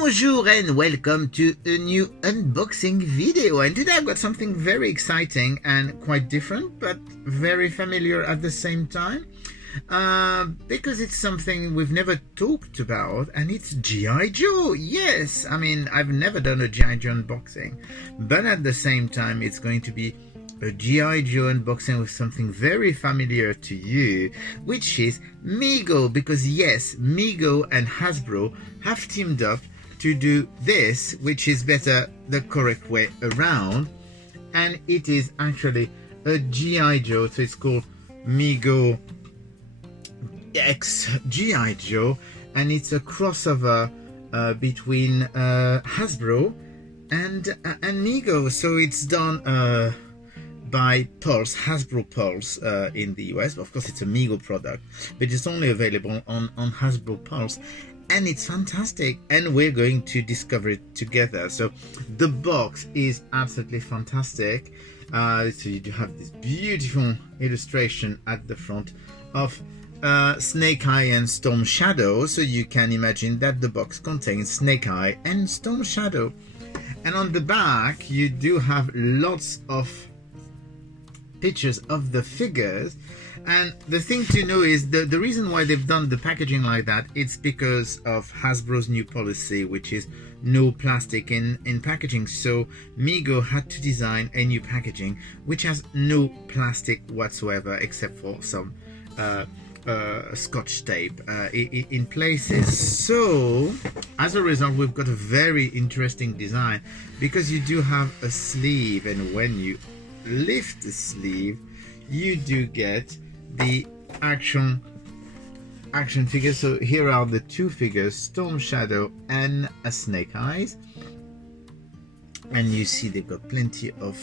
Bonjour and welcome to a new unboxing video, and today I've got something very exciting and quite different but very familiar at the same time, because it's something we've never talked about, and it's G.I. Joe. Yes, I mean, I've never done a G.I. Joe unboxing, but at the same time it's going to be a G.I. Joe unboxing with something very familiar to you, which is Mego, because yes, Mego and Hasbro have teamed up to do this, which is better the correct way around, and it is actually a G.I. Joe, so it's called Mego X G.I. Joe, and it's a crossover between Hasbro and Mego. So it's done by Pulse, Hasbro Pulse in the US. Of course, it's a Mego product, but it's only available on Hasbro Pulse, and it's fantastic, and we're going to discover it together. So the box is absolutely fantastic. So you do have this beautiful illustration at the front of Snake Eye and Storm Shadow, so you can imagine that the box contains Snake Eye and Storm Shadow. And on the back you do have lots of pictures of the figures, and the thing to know is the reason why they've done the packaging like that, it's because of Hasbro's new policy, which is no plastic in packaging. So Mego had to design a new packaging which has no plastic whatsoever, except for some scotch tape in places. So as a result, we've got a very interesting design, because you do have a sleeve, and when you lift the sleeve you do get the action figures. So here are the two figures, Storm Shadow and a Snake Eyes, and you see they've got plenty of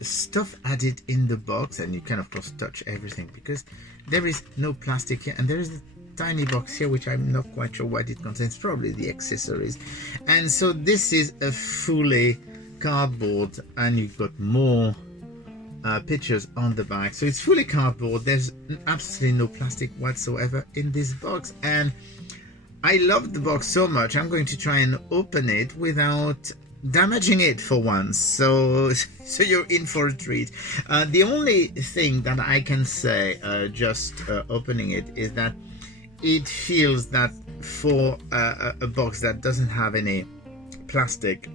stuff added in the box, and you can of course touch everything because there is no plastic here, and there is a tiny box here which I'm not quite sure what it contains, probably the accessories. And so this is a fully cardboard, and you've got more pictures on the back, so it's fully cardboard. There's absolutely no plastic whatsoever in this box, and I love the box so much I'm going to try and open it without damaging it for once, so you're in for a treat. The only thing that I can say just opening it is that it feels that for a box that doesn't have any plastic,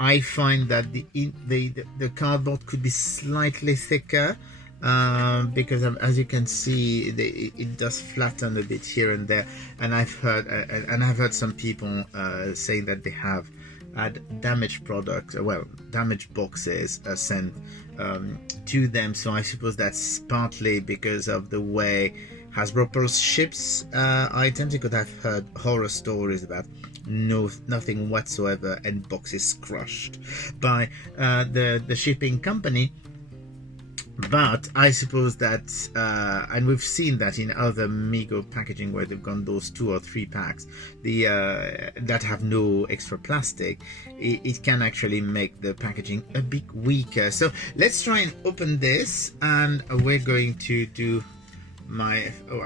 I find that the cardboard could be slightly thicker, because as you can see it does flatten a bit here and there, and I've heard some people saying that they have had damaged products, damaged boxes sent to them. So I suppose that's partly because of the way Hasbro Pulse ships items, because I've heard horror stories about nothing whatsoever and boxes crushed by the shipping company. But I suppose that and we've seen that in other Mego packaging where they've gone those 2 or 3 packs that have no extra plastic, it can actually make the packaging a bit weaker. So let's try and open this, and we're going to do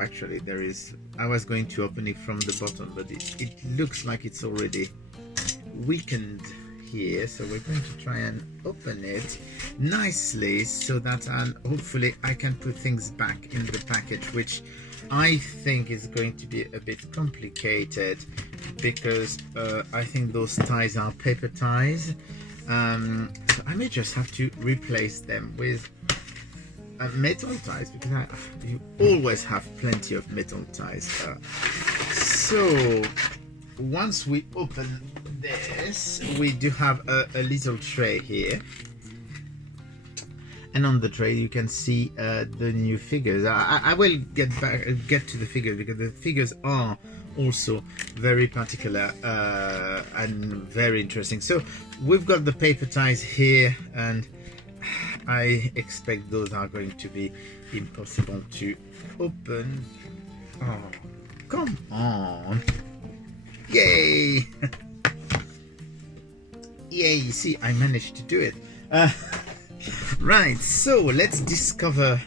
actually there is, I was going to open it from the bottom, but it looks like it's already weakened here, so we're going to try and open it nicely so that hopefully I can put things back in the package, which I think is going to be a bit complicated, because I think those ties are paper ties, so I may just have to replace them with metal ties, because you always have plenty of metal ties. So once we open this, we do have a little tray here, and on the tray you can see the new figures. I will get to the figures, because the figures are also very particular and very interesting. So we've got the paper ties here, and I expect those are going to be impossible to open. Oh, come on. Yay! Yay, you see, I managed to do it. Right, so let's discover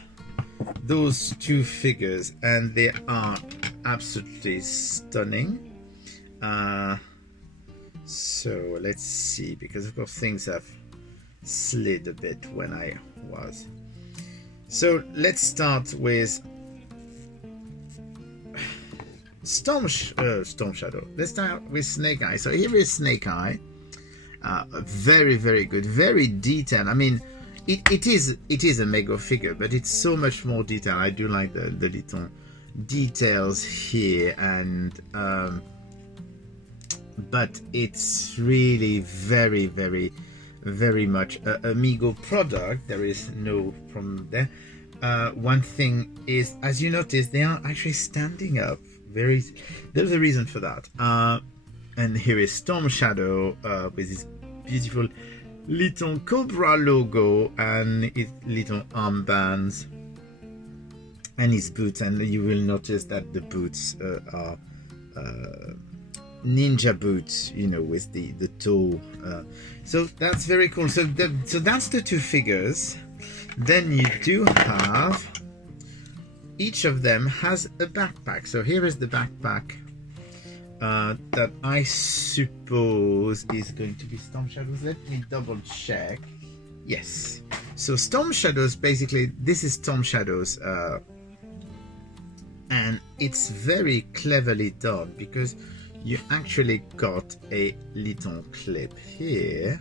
those two figures, and they are absolutely stunning. So let's see, because of course things have slid a bit when I was. So let's start with Storm Shadow. Let's start with Snake Eye. So here is Snake Eye. Very, very good, very detailed. I mean, it is a Mego figure, but it's so much more detailed. I do like the little details here, and but it's really very, very, very much a Mego product. There is no problem there. One thing is, as you notice, they are actually standing up. There's a reason for that. And here is Storm Shadow with his beautiful little Cobra logo and his little armbands and his boots. And you will notice that the boots are ninja boots, you know, with the toe. So that's very cool. So that's the two figures. Then you do have, each of them has a backpack. So here is the backpack that I suppose is going to be Storm Shadows. Let me double check. Yes. So Storm Shadows, basically, this is Storm Shadows. And it's very cleverly done because you actually got a little clip here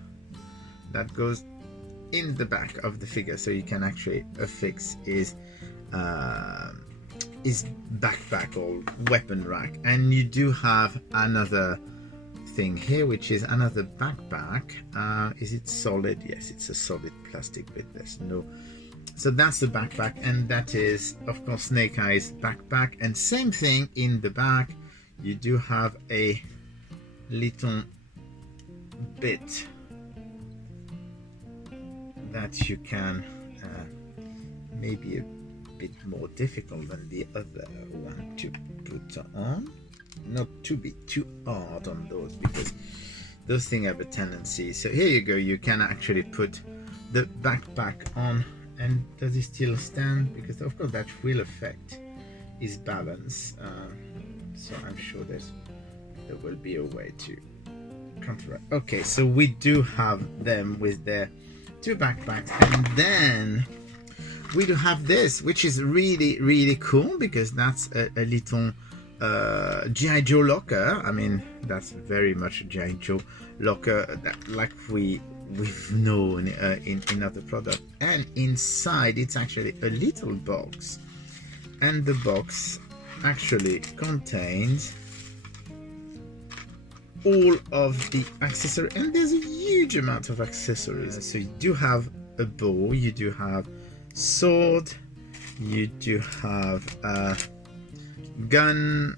that goes in the back of the figure, so you can actually affix his backpack or weapon rack. And you do have another thing here, which is another backpack. Is it solid? Yes, it's a solid plastic bit. There's no. So that's the backpack, and that is, of course, Snake Eye's backpack. And same thing in the back. You do have a little bit that you can maybe a bit more difficult than the other one to put on. Not to be too hard on those, because those things have a tendency. So here you go, you can actually put the backpack on. And does it still stand? Because of course that will affect his balance. So I'm sure there will be a way to counteract. Okay, so we do have them with their two backpacks, and then we do have this, which is really, really cool, because that's a little G.I. Joe locker. I mean, that's very much a G.I. Joe locker that, like we've known in other products. And inside it's actually a little box, and the box actually contains all of the accessories, and there's a huge amount of accessories. So you do have a bow, you do have sword, you do have a gun,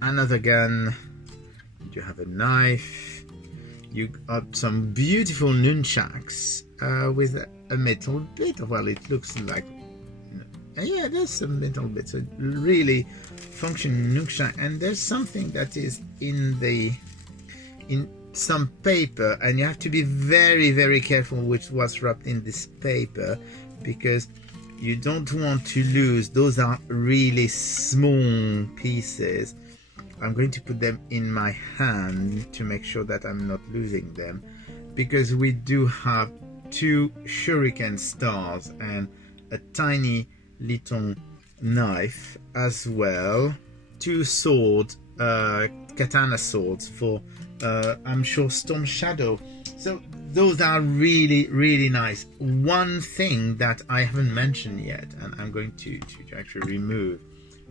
another gun, you do have a knife, you got some beautiful nunchucks with a metal bit. Well, it looks like, yeah, there's some metal bits. So really functioning nunchuck. And there's something that is in some paper, and you have to be very, very careful with what's wrapped in this paper, because you don't want to lose. Those are really small pieces. I'm going to put them in my hand to make sure that I'm not losing them, because we do have two shuriken stars and a tiny little knife as well, two swords, katana swords for I'm sure Storm Shadow. So those are really, really nice. One thing that I haven't mentioned yet, and I'm going to actually remove,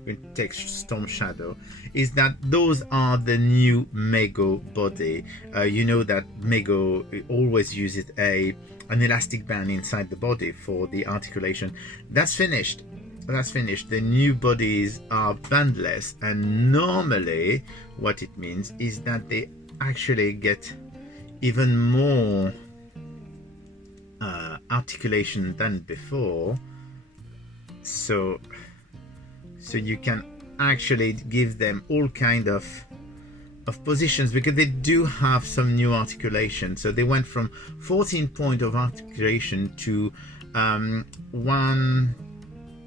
going to take Storm Shadow, is that those are the new Mego body. You know that Mego always uses an elastic band inside the body for the articulation. That's finished. That's finished. The new bodies are bandless, and normally what it means is that they actually get even more articulation than before. So you can actually give them all kind of positions, because they do have some new articulation. So they went from 14 point of articulation to 1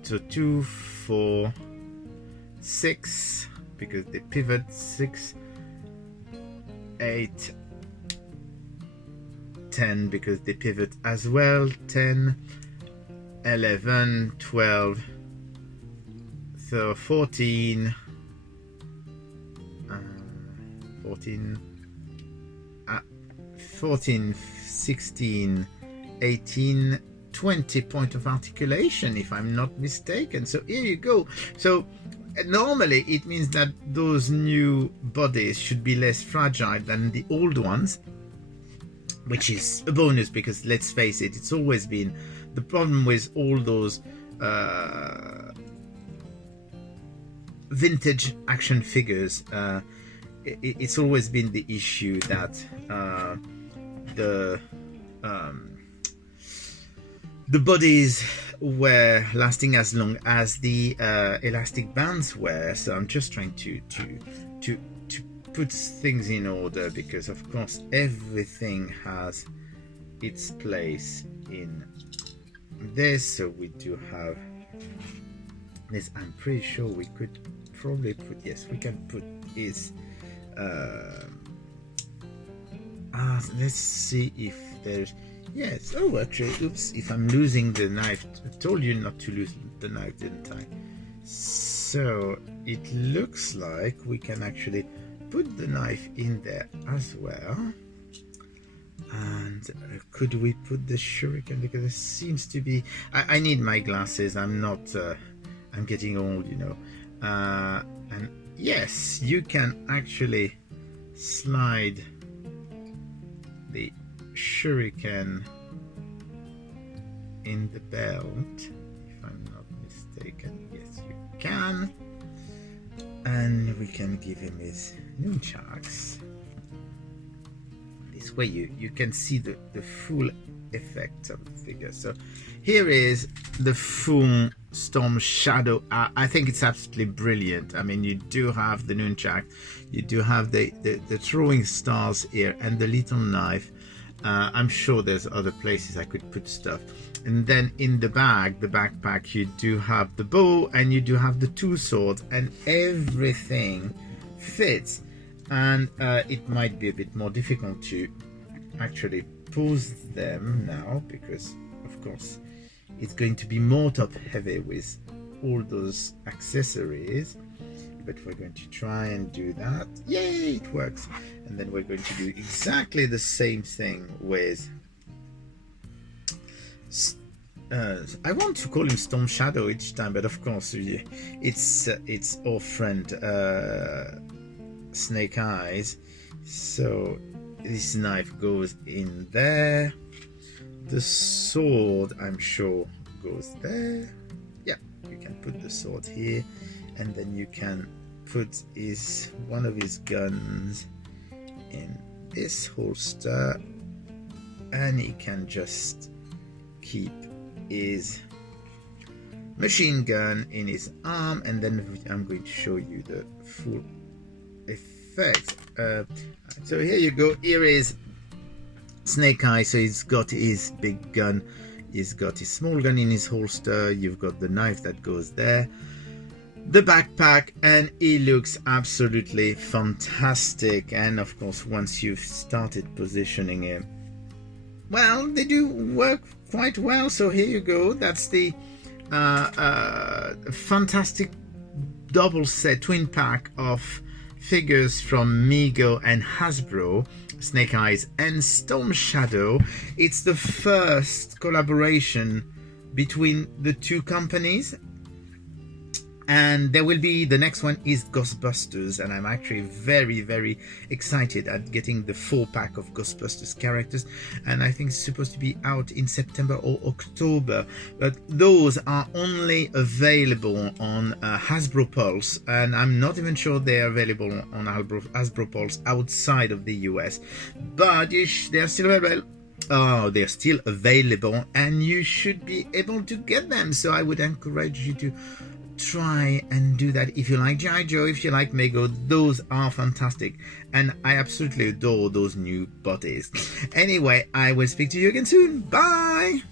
to 2, 4, 6, because they pivot 6, 8, 10 because they pivot as well, 10, 11, 12, so 14, 14, 16, 18, 20 point of articulation, if I'm not mistaken. So here you go. So normally it means that those new bodies should be less fragile than the old ones, which is a bonus, because let's face it, it's always been the problem with all those vintage action figures. It's always been the issue that the bodies were lasting as long as the elastic bands were. So I'm just trying to put things in order, because of course everything has its place in this. So we do have this. I'm pretty sure we could probably put, yes, we can put his let's see if there's, yes, oh actually, oops, if I'm losing the knife, I told you not to lose the knife, didn't I? So it looks like we can actually put the knife in there as well. And could we put the shuriken, because it seems to be, I need my glasses, I'm not I'm getting old, you know. And yes, you can actually slide the shuriken in the belt, if I'm not mistaken. Yes, you can. And we can give him his nunchucks. This way you can see the full effect of the figure. So here is the full Storm Shadow. I think it's absolutely brilliant. I mean, you do have the nunchuck, you do have the throwing stars here, and the little knife. I'm sure there's other places I could put stuff. And then in the bag, the backpack, you do have the bow and you do have the two swords, and everything fits. And it might be a bit more difficult to actually pose them now, because of course it's going to be more top heavy with all those accessories, but we're going to try and do that. Yay, it works. And then we're going to do exactly the same thing with I want to call him Storm Shadow each time, but of course it's our friend Snake Eyes. So this knife goes in there, the sword I'm sure goes there. Yeah, you can put the sword here, and then you can put one of his guns in this holster, and he can just keep his machine gun in his arm. And then I'm going to show you the full effect. So here you go. Here is Snake Eye. So he's got his big gun, he's got his small gun in his holster, you've got the knife that goes there, the backpack, and he looks absolutely fantastic. And of course, once you've started positioning him, well, they do work quite well. So here you go. That's the fantastic double set twin pack of figures from Mego and Hasbro, Snake Eyes and Storm Shadow. It's the first collaboration between the two companies, and there will be, the next one is Ghostbusters, and I'm actually very, very excited at getting the 4-pack of Ghostbusters characters, and I think it's supposed to be out in September or October, but those are only available on Hasbro Pulse, and I'm not even sure they are available on Hasbro Pulse outside of the US, but they're still available. Oh, they're still available, and you should be able to get them. So I would encourage you to try and do that. If you like G.I. Joe, if you like Mego, those are fantastic, and I absolutely adore those new bodies. Anyway, I will speak to you again soon. Bye.